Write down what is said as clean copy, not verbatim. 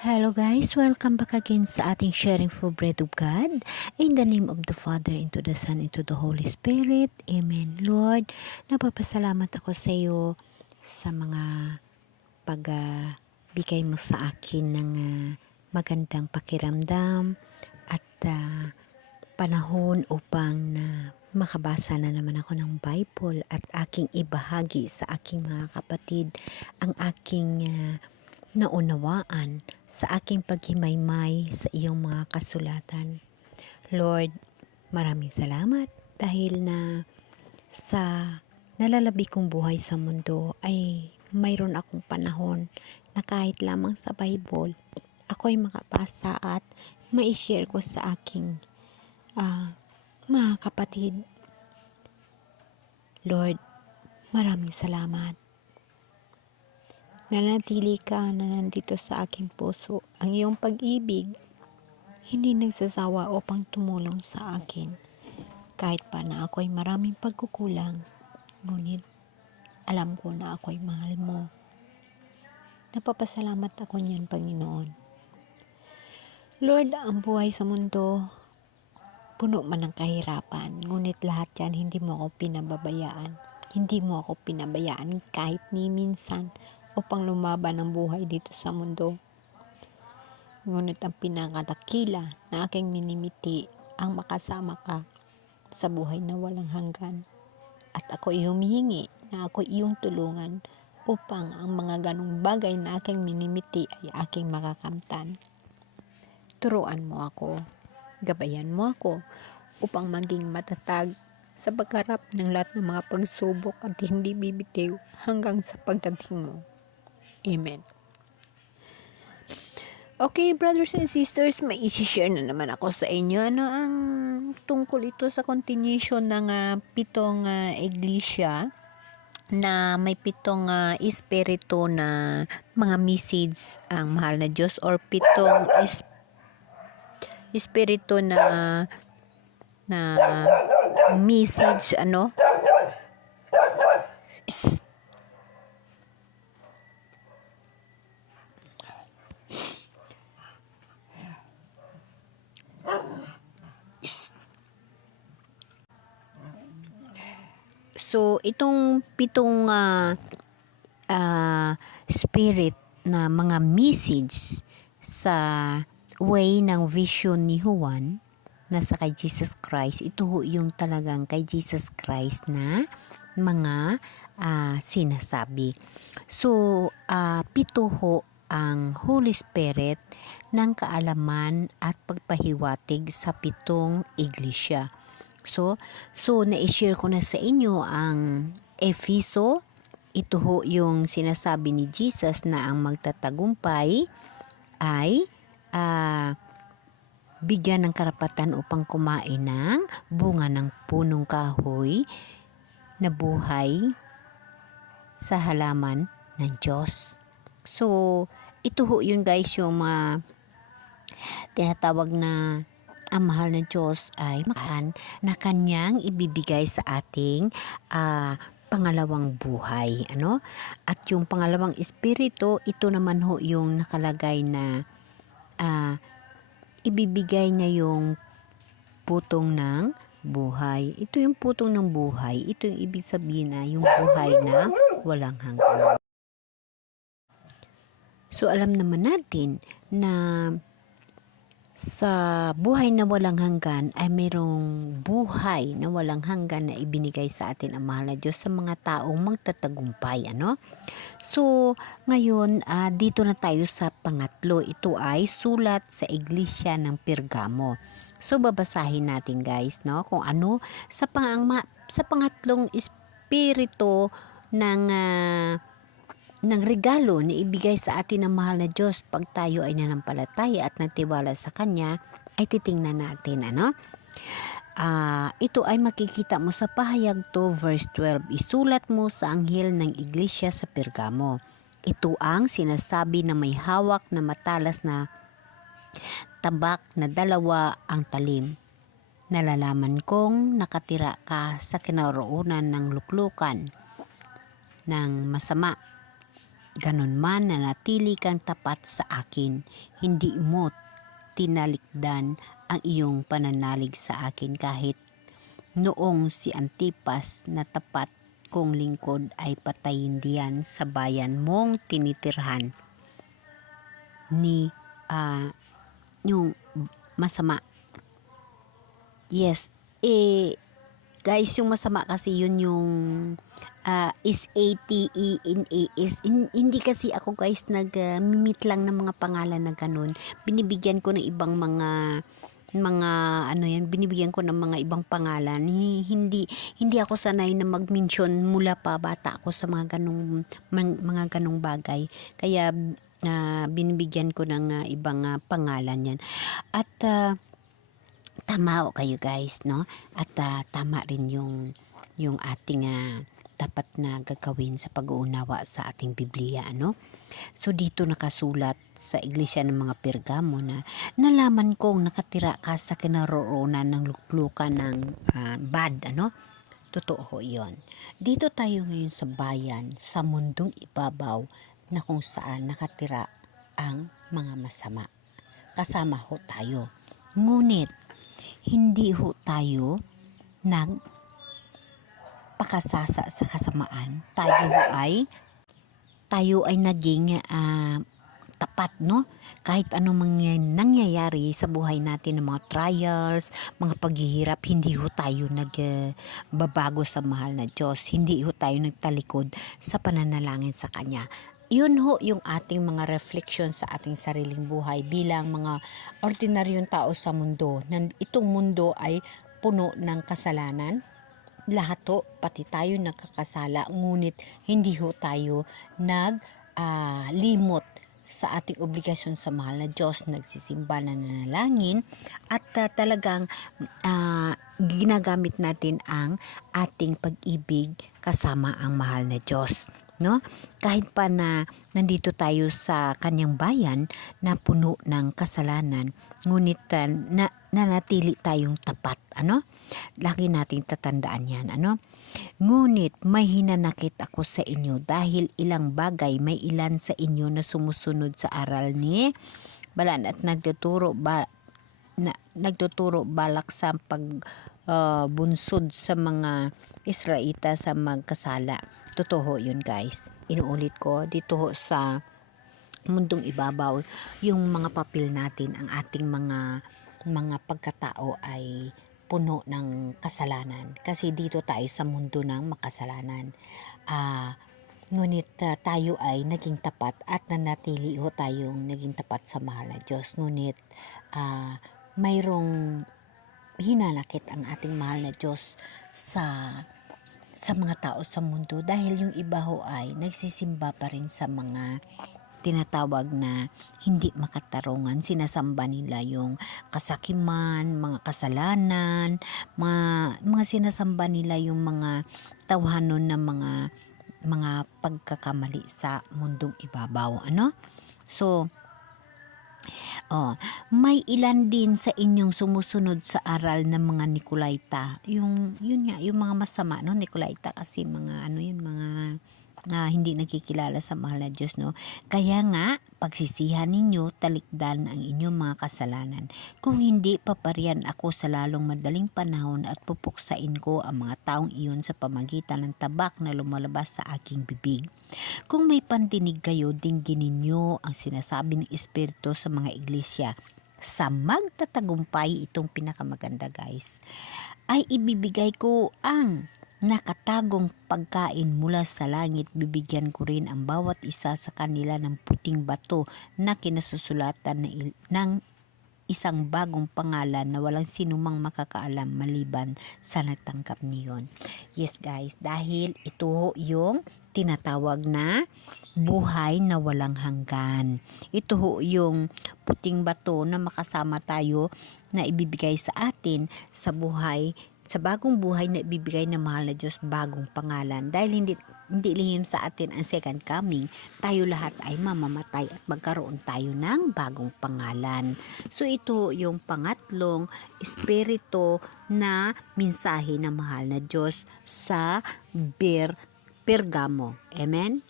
Hello guys, welcome back again sa ating sharing for bread of God. In the name of the Father, into the Son, into the Holy Spirit. Amen. Lord, napapasalamat ako sa iyo sa mga pagbigay mo sa akin ng magandang pakiramdam at panahon upang makabasa na naman ako ng Bible at aking ibahagi sa aking mga kapatid ang aking naunawaan sa aking paghimaymay sa iyong mga kasulatan. Lord, maraming salamat dahil na sa nalalabi kong buhay sa mundo ay mayroon akong panahon na kahit lamang sa Bible, ako ay makapasa at ma-share ko sa aking mga kapatid. Lord, maraming salamat. Nanatili ka na nandito sa aking puso. Ang iyong pag-ibig hindi nagsasawa upang tumulong sa akin. Kahit pa na ako'y maraming pagkukulang, ngunit alam ko na ako'y mahal mo. Napapasalamat ako niyan, Panginoon. Lord, ang buhay sa mundo, puno man ng kahirapan, ngunit lahat yan hindi mo ako pinababayaan. Hindi mo ako pinabayaan kahit ni minsan upang lumaban ang buhay dito sa mundo. Ngunit ang pinakadakila na aking minimiti ang makasama ka sa buhay na walang hanggan. At ako ay humihingi na ako iyong tulungan upang ang mga ganong bagay na aking minimiti ay aking makakamtan. Turuan mo ako, gabayan mo ako upang maging matatag sa pagharap ng lahat ng mga pagsubok at hindi bibitiw hanggang sa pagdating mo. Amen. Okay, brothers and sisters, may isi-share na naman ako sa inyo. Ano ang tungkol ito sa continuation ng pitong iglesia na may pitong espiritu na mga message ang mahal na Diyos or pitong espiritu na message So, itong pitong spirit na mga message sa way ng vision ni Juan na sa kay Jesus Christ, ito ho yung talagang kay Jesus Christ na mga sinasabi. So, pito ho ang Holy Spirit ng kaalaman at pagpahiwatig sa pitong iglesia. So na-share ko na sa inyo ang Efeso. Ito ho yung sinasabi ni Jesus na ang magtatagumpay ay bigyan ng karapatan upang kumain ng bunga ng punong kahoy na buhay sa halaman ng Diyos. So, ito ho yun guys yung mga tinatawag na ang mahal na Diyos ay makaan na kanyang ibibigay sa ating pangalawang buhay. At yung pangalawang espiritu, ito naman ho yung nakalagay na ibibigay niya yung putong ng buhay. Ito yung putong ng buhay. Ito yung ibig sabihin na yung buhay na walang hanggan. So alam naman natin na sa buhay na walang hanggan ay mayroong buhay na walang hanggan na ibinigay sa atin ang mahal na Diyos sa mga taong magtatagumpay. So, ngayon, dito na tayo sa pangatlo. Ito ay sulat sa iglesia ng Pergamo. So, babasahin natin guys, kung ano sa pangatlong espiritu ng regalo na ibigay sa atin ng mahal na Diyos pag tayo ay nanampalataya at nagtiwala sa Kanya, ay titingnan natin. Ito ay makikita mo sa pahayag 2 verse 12. Isulat mo sa anghel ng iglesia sa Pergamo. Ito ang sinasabi na may hawak na matalas na tabak na 2 ang talim. Nalalaman kong nakatira ka sa kinaroonan ng luklukan ng masama Ganon man nanatili kang tapat sa akin, hindi mo tinalikdan ang iyong pananalig sa akin kahit noong si Antipas na tapat kong lingkod ay patayin diyan sa bayan mong tinitirhan ni yung masama. Yes, guys, yung masama kasi yun yung is ATE in A is hindi kasi ako guys nag-meet lang ng mga pangalan na ganun. Binibigyan ko ng ibang mga ano yan, binibigyan ko ng mga ibang pangalan. Hindi ako sanay na mag-mention mula pa bata ako sa mga ganung bagay. Kaya binibigyan ko ng ibang pangalan yan. At tama o kayo guys, no? At tama rin yung ating dapat na gagawin sa pag-uunawa sa ating Biblia, ano? So dito nakasulat sa iglesia ng mga Pergamo na nalaman kong nakatira ka sa kinaroroonan ng luklukan ng bad, ano? Totoo yon. Dito tayo ngayon sa bayan, sa mundong ibabaw na kung saan nakatira ang mga masama. Kasama ho tayo. Ngunit hindi ho tayo nagpakasasa sa kasamaan. Tayo ay naging tapat, no? Kahit anong nangyayari sa buhay natin ng mga trials, mga paghihirap, hindi ho tayo nagbabago sa mahal na Diyos. Hindi ho tayo nagtalikod sa pananalangin sa Kanya. Yun ho yung ating mga reflection sa ating sariling buhay bilang mga ordinaryong tao sa mundo. Itong mundo ay puno ng kasalanan. Lahat ho, pati tayo nagkakasala, ngunit hindi ho tayo limot sa ating obligasyon sa mahal na Diyos, nagsisimba na nanalangin at talagang ginagamit natin ang ating pag-ibig kasama ang mahal na Diyos. No? Kahit pa na nandito tayo sa kanyang bayan na puno ng kasalanan, ngunit nanatili tayong tapat, ano? Lagi nating tatandaan yan, ano? Ngunit may hinanakit ako sa inyo dahil ilang bagay may ilan sa inyo na sumusunod sa aral ni Balan at nagtuturo balak sa pagbunsod sa mga Israelita sa magkasala. Totoo yun guys. Inuulit ko dito sa mundong ibabaw, yung mga papel natin, ang ating mga pagkatao ay puno ng kasalanan. Kasi dito tayo sa mundo ng makasalanan. Ngunit tayo ay naging tapat at nanatili ho tayong naging tapat sa mahal na Diyos. Ngunit mayroong hinanakit ang ating mahal na Diyos sa mga tao sa mundo dahil yung iba ho ay nagsisimba pa rin sa mga tinatawag na hindi makatarungan. Sinasamba nila yung kasakiman, mga kasalanan, mga sinasamba nila yung mga tawhanon na mga pagkakamali sa mundong ibabaw, ano? So, may ilan din sa inyong sumusunod sa aral ng mga Nikolaita. Yun mga masama, no? Nikolaita kasi mga mga hindi nagkikilala sa mahal na Diyos, no? Kaya nga, pagsisihan ninyo, talikdan ang inyong mga kasalanan. Kung hindi, paparian ako sa lalong madaling panahon at pupuksain ko ang mga taong iyon sa pamagitan ng tabak na lumalabas sa aking bibig. Kung may pandinig kayo, dinggin ninyo ang sinasabi ng Espiritu sa mga iglesia. Sa magtatagumpay, itong pinakamaganda guys, ay ibibigay ko ang nakatagong pagkain mula sa langit. Bibigyan ko rin ang bawat isa sa kanila ng puting bato na kinasusulatan ng isang bagong pangalan na walang sinumang makakaalam maliban sa natanggap niyon. Yes guys, dahil ito yung tinatawag na buhay na walang hanggan. Ito yung puting bato na makasama tayo na ibibigay sa atin sa buhay, sa bagong buhay na ibibigay ng mahal na Diyos, bagong pangalan. Dahil hindi lihim sa atin ang second coming, tayo lahat ay mamamatay at magkaroon tayo ng bagong pangalan. So ito yung pangatlong espiritu na mensahe ng mahal na Diyos sa Pergamo. Amen?